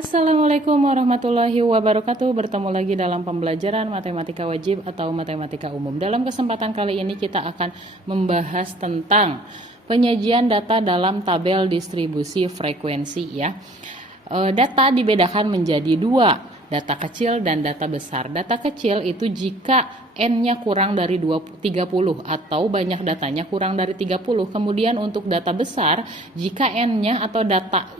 Assalamualaikum warahmatullahi wabarakatuh. Bertemu lagi dalam pembelajaran matematika wajib atau matematika umum. Dalam kesempatan kali ini kita akan membahas tentang penyajian data dalam tabel distribusi frekuensi ya. Data dibedakan menjadi dua, data kecil dan data besar. Data kecil itu jika N-nya kurang dari 30 atau banyak datanya kurang dari 30. Kemudian untuk data besar, jika N-nya atau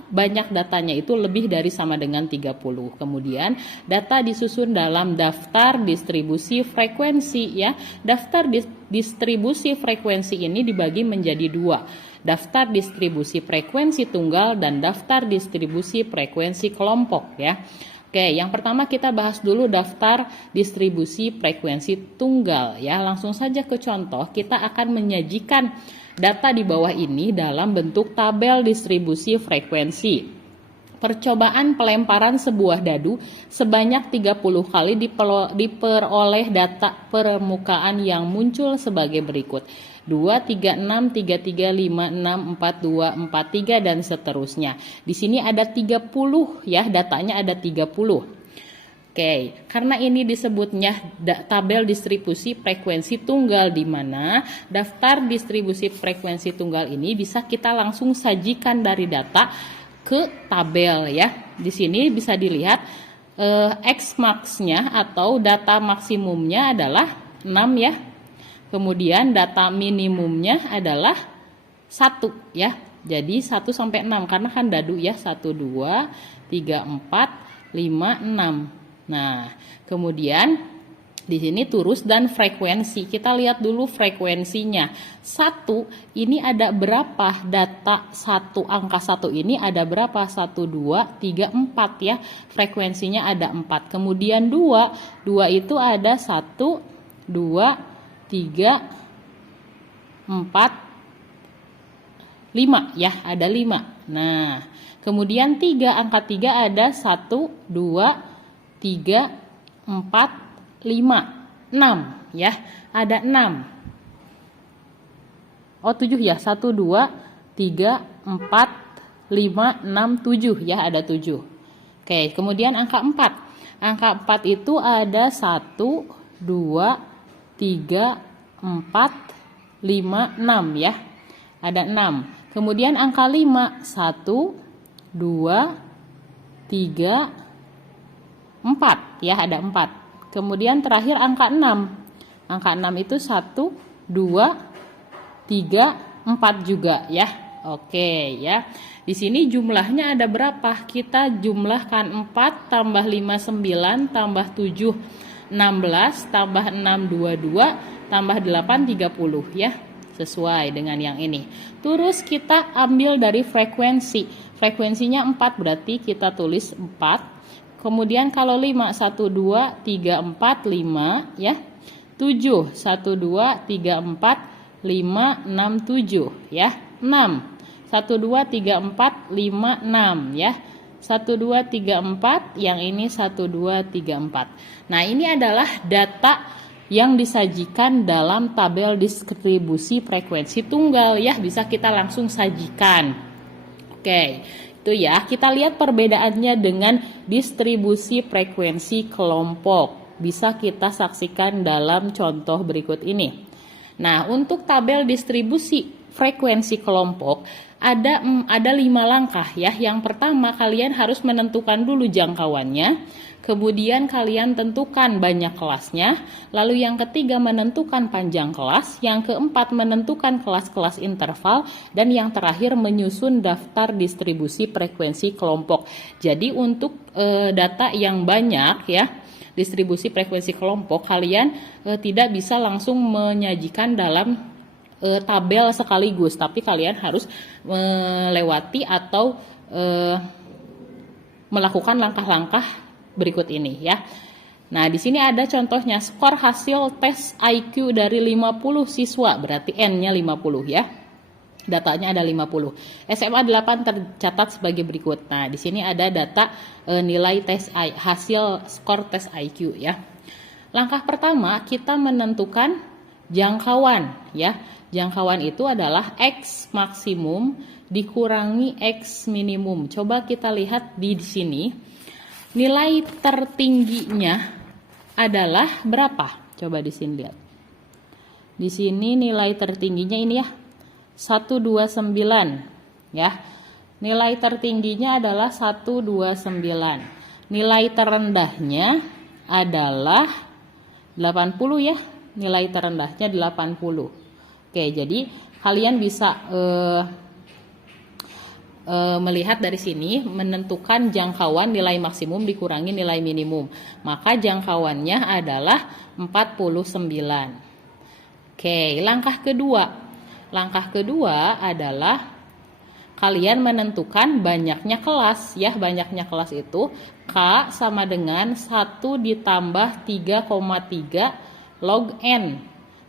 banyak datanya itu lebih dari sama dengan 30. Kemudian data disusun dalam daftar distribusi frekuensi ya. Daftar distribusi frekuensi ini dibagi menjadi dua. Daftar distribusi frekuensi tunggal dan daftar distribusi frekuensi kelompok ya. Oke, yang pertama kita bahas dulu daftar distribusi frekuensi tunggal ya. Langsung saja ke contoh, kita akan menyajikan data di bawah ini dalam bentuk tabel distribusi frekuensi. Percobaan pelemparan sebuah dadu sebanyak 30 kali diperoleh data permukaan yang muncul sebagai berikut. 2, 3, 6, 3, 3, 5, 6, 4, 2, 4, 3 dan seterusnya. Di sini ada 30 ya, datanya ada 30. Oke, karena ini disebutnya tabel distribusi frekuensi tunggal, di mana daftar distribusi frekuensi tunggal ini bisa kita langsung sajikan dari data ke tabel ya. Di sini bisa dilihat X-max-nya atau data maksimumnya adalah 6 ya. Kemudian data minimumnya adalah 1 ya. Jadi 1 sampai 6 karena kan dadu ya, 1 2 3 4 5 6. Nah, kemudian di sini turus dan frekuensi. Kita lihat dulu frekuensinya. 1 ini ada berapa? Data 1 angka 1 ini ada berapa? 1 2 3 4 ya. Frekuensinya ada 4. Kemudian 2 itu ada 1 2 3 4 5 ya, ada 5. Nah, kemudian 3 angka 3 ada 1 2 3 4 5 6 ya, ada 6. Oh 7 ya, 1 2 3 4 5 6 7 ya, ada 7. Oke, kemudian angka 4. Angka 4 itu ada 1 2 3 4 5 6 ya, ada 6. Kemudian angka 5 1 2 3 4 ya, ada 4. Kemudian terakhir angka 6. Angka 6 itu 1 2 3 4 juga ya. Oke ya. Di sini jumlahnya ada berapa? Kita jumlahkan 4 tambah 5 9 tambah 7 16 tambah 6 22 tambah 8 30 ya. Sesuai dengan yang ini. Terus kita ambil dari frekuensi. Frekuensinya 4 berarti kita tulis 4. Kemudian kalau 5 1 2 3 4 5 ya. 7 1 2 3 4 5 6 7 ya. 6 1 2 3 4 5 6 ya. 1 2 3 4, yang ini 1 2 3 4. Nah, ini adalah data yang disajikan dalam tabel distribusi frekuensi tunggal ya, bisa kita langsung sajikan. Oke, itu ya. Kita lihat perbedaannya dengan distribusi frekuensi kelompok. Bisa kita saksikan dalam contoh berikut ini. Nah, untuk tabel distribusi frekuensi kelompok ada 5 langkah ya. Yang pertama, kalian harus menentukan dulu jangkauannya. Kemudian kalian tentukan banyak kelasnya. Lalu yang ketiga, menentukan panjang kelas. Yang keempat, menentukan kelas-kelas interval. Dan yang terakhir, menyusun daftar distribusi frekuensi kelompok. Jadi untuk data yang banyak ya, distribusi frekuensi kelompok, kalian tidak bisa langsung menyajikan dalam tabel sekaligus, tapi kalian harus melewati atau melakukan langkah-langkah berikut ini ya. Nah, di sini ada contohnya skor hasil tes IQ dari 50 siswa, berarti N-nya 50 ya. Datanya ada 50. SMA 8 tercatat sebagai berikut. Nah, di sini ada data nilai tes hasil skor tes IQ ya. Langkah pertama, kita menentukan jangkauan ya. Jangkauan itu adalah X maksimum dikurangi X minimum. Coba kita lihat di sini. Nilai tertingginya adalah berapa? Coba di sini lihat. Di sini nilai tertingginya ini ya. 129 ya. Nilai tertingginya adalah 129. Nilai terendahnya adalah 80 ya. Nilai terendahnya 80. Oke, jadi kalian bisa melihat dari sini menentukan jangkauan nilai maksimum dikurangi nilai minimum. Maka jangkauannya adalah 49. Oke, langkah kedua. Langkah kedua adalah kalian menentukan banyaknya kelas ya. Banyaknya kelas itu K sama dengan 1 ditambah 3,3 log N.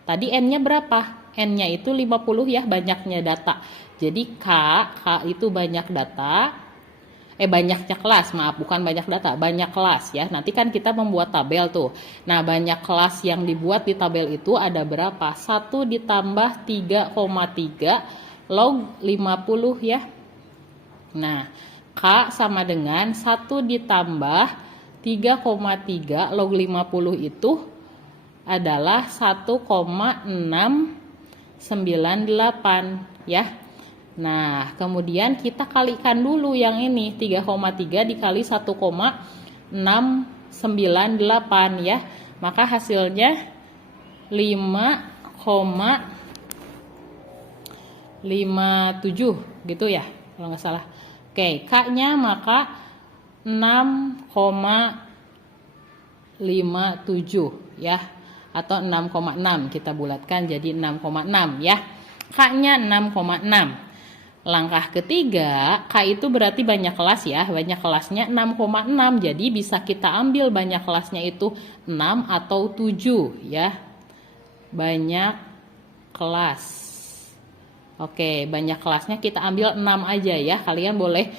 Tadi N-nya berapa? N-nya itu 50 ya, banyaknya data. Jadi K itu banyak data. Banyaknya kelas, maaf, bukan banyak data, banyak kelas ya. Nanti kan kita membuat tabel tuh. Nah, banyak kelas yang dibuat di tabel itu ada berapa? 1 ditambah 3,3 log 50 ya. Nah, K sama dengan 1 ditambah 3,3 log 50 itu adalah 1,698 ya. Nah, kemudian kita kalikan dulu yang ini 3,3 dikali 1,698 ya. Maka hasilnya 5,57 gitu ya kalau nggak salah. Oke, K-nya maka 6,57 ya, atau 6,6 kita bulatkan jadi 6,6 ya. K-nya 6,6. Langkah ketiga, K itu berarti banyak kelas ya. Banyak kelasnya 6,6. Jadi bisa kita ambil banyak kelasnya itu 6 atau 7 ya. Banyak kelas. Oke, banyak kelasnya kita ambil 6 aja ya. Kalian boleh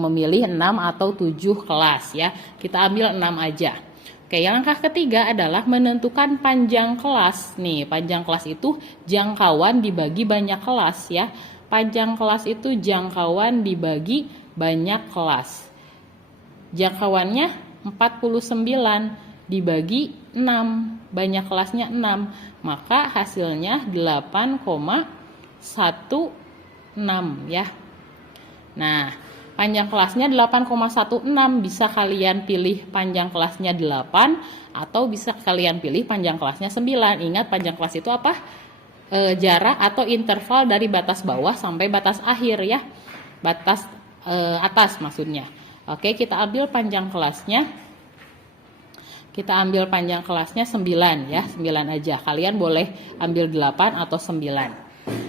memilih 6 atau 7 kelas ya. Kita ambil 6 aja. Oke, yang langkah ketiga adalah menentukan panjang kelas. Nih, panjang kelas itu jangkauan dibagi banyak kelas ya. Panjang kelas itu jangkauan dibagi banyak kelas. Jangkauannya 49 dibagi 6. Banyak kelasnya 6. Maka hasilnya 8,16 ya. Nah, panjang kelasnya 8,16, bisa kalian pilih panjang kelasnya 8 atau bisa kalian pilih panjang kelasnya 9. Ingat panjang kelas itu apa? Jarak atau interval dari batas bawah sampai batas akhir ya. Batas atas maksudnya. Oke, kita ambil panjang kelasnya. Kita ambil panjang kelasnya 9 ya, 9 aja. Kalian boleh ambil 8 atau 9.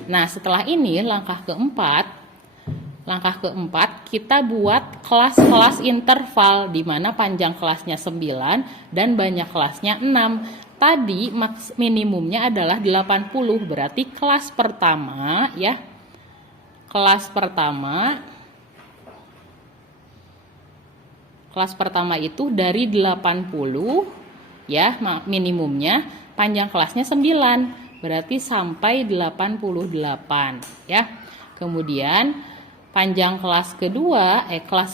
Nah, setelah ini langkah keempat kita buat kelas-kelas interval di mana panjang kelasnya 9 dan banyak kelasnya 6. Tadi minimumnya adalah 80, berarti kelas pertama ya. Kelas pertama itu dari 80 ya, minimumnya. Panjang kelasnya 9, berarti sampai 88 ya. Kemudian panjang kelas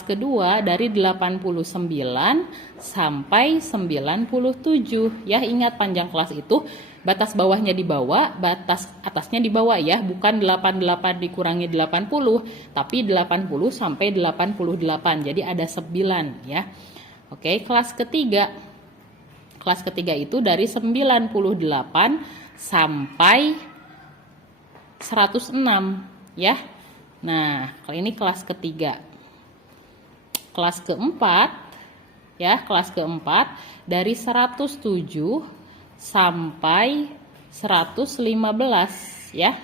kedua dari 89 sampai 97 ya. Ingat panjang kelas itu batas bawahnya di bawah, batas atasnya di bawah ya, bukan 88 dikurangi 80, tapi 80 sampai 88. Jadi ada 9 ya. Oke, kelas ketiga. Kelas ketiga itu dari 98 sampai 106 ya. Nah, kalau ini kelas ketiga. Kelas keempat ya, kelas keempat dari 107 sampai 115 ya.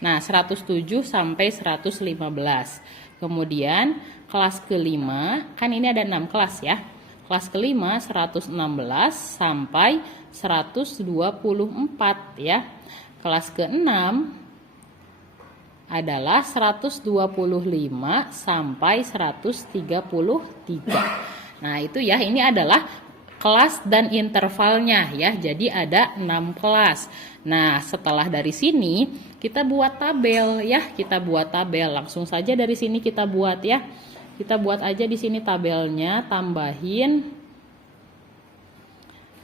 Nah, 107 sampai 115. Kemudian kelas kelima, kan ini ada 6 kelas ya. Kelas kelima 116 sampai 124 ya. Kelas keenam adalah 125 sampai 133. Nah, itu ya, ini adalah kelas dan intervalnya ya. Jadi ada 6 kelas. Nah, setelah dari sini kita buat tabel ya. Kita buat tabel. Langsung saja dari sini kita buat ya. Kita buat aja di sini tabelnya, tambahin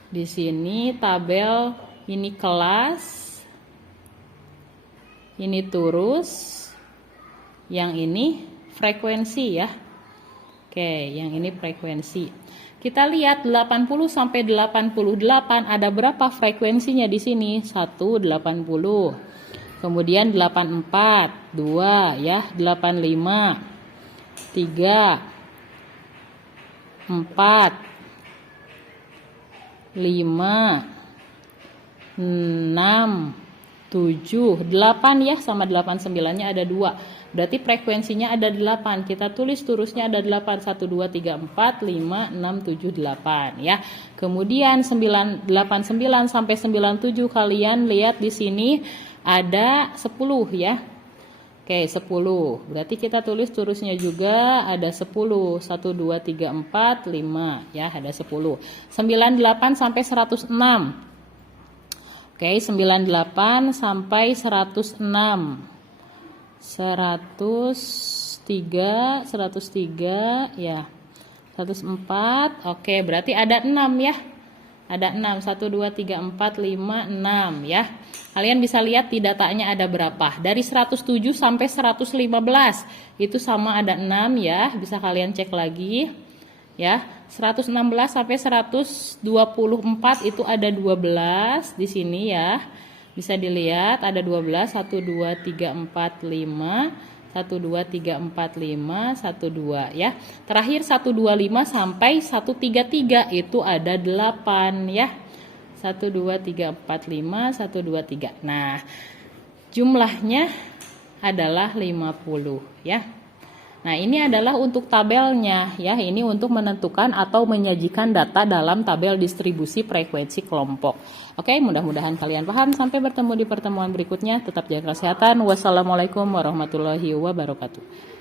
di sini tabel ini kelas, ini turus, yang ini frekuensi ya. Oke, yang ini frekuensi. Kita lihat 80 sampai 88 ada berapa frekuensinya di sini? 1 80. Kemudian 84, 2 ya, 85, 3, 4, 5, 6, 7, 8 ya, sama 89-nya ada 2. Berarti frekuensinya ada 8. Kita tulis turusnya ada 8. 1, 2, 3, 4, 5, 6, 7, 8 ya. Kemudian 89 sampai 97 kalian lihat di sini ada 10 ya. Oke, 10. Berarti kita tulis turusnya juga ada 10. 1, 2, 3, 4, 5 ya, ada 10. 98 sampai 106. Oke, 98 sampai 106. 103 ya. 104. Oke, berarti ada 6 ya. Ada 6. 1 2 3 4 5 6 ya. Kalian bisa lihat di datanya ada berapa. Dari 107 sampai 115 itu sama ada 6 ya. Bisa kalian cek lagi. Ya, 116 sampai 124 itu ada 12 di sini ya. Bisa dilihat ada 12, 1 2 3 4 5, 1 2 3 4 5, 1 2 ya. Terakhir 125 sampai 133 itu ada 8 ya. 1 2 3 4 5, 1 2 3. Nah, jumlahnya adalah 50 ya. Nah, ini adalah untuk tabelnya ya. Ini untuk menentukan atau menyajikan data dalam tabel distribusi frekuensi kelompok. Oke, mudah-mudahan kalian paham. Sampai bertemu di pertemuan berikutnya. Tetap jaga kesehatan. Wassalamualaikum warahmatullahi wabarakatuh.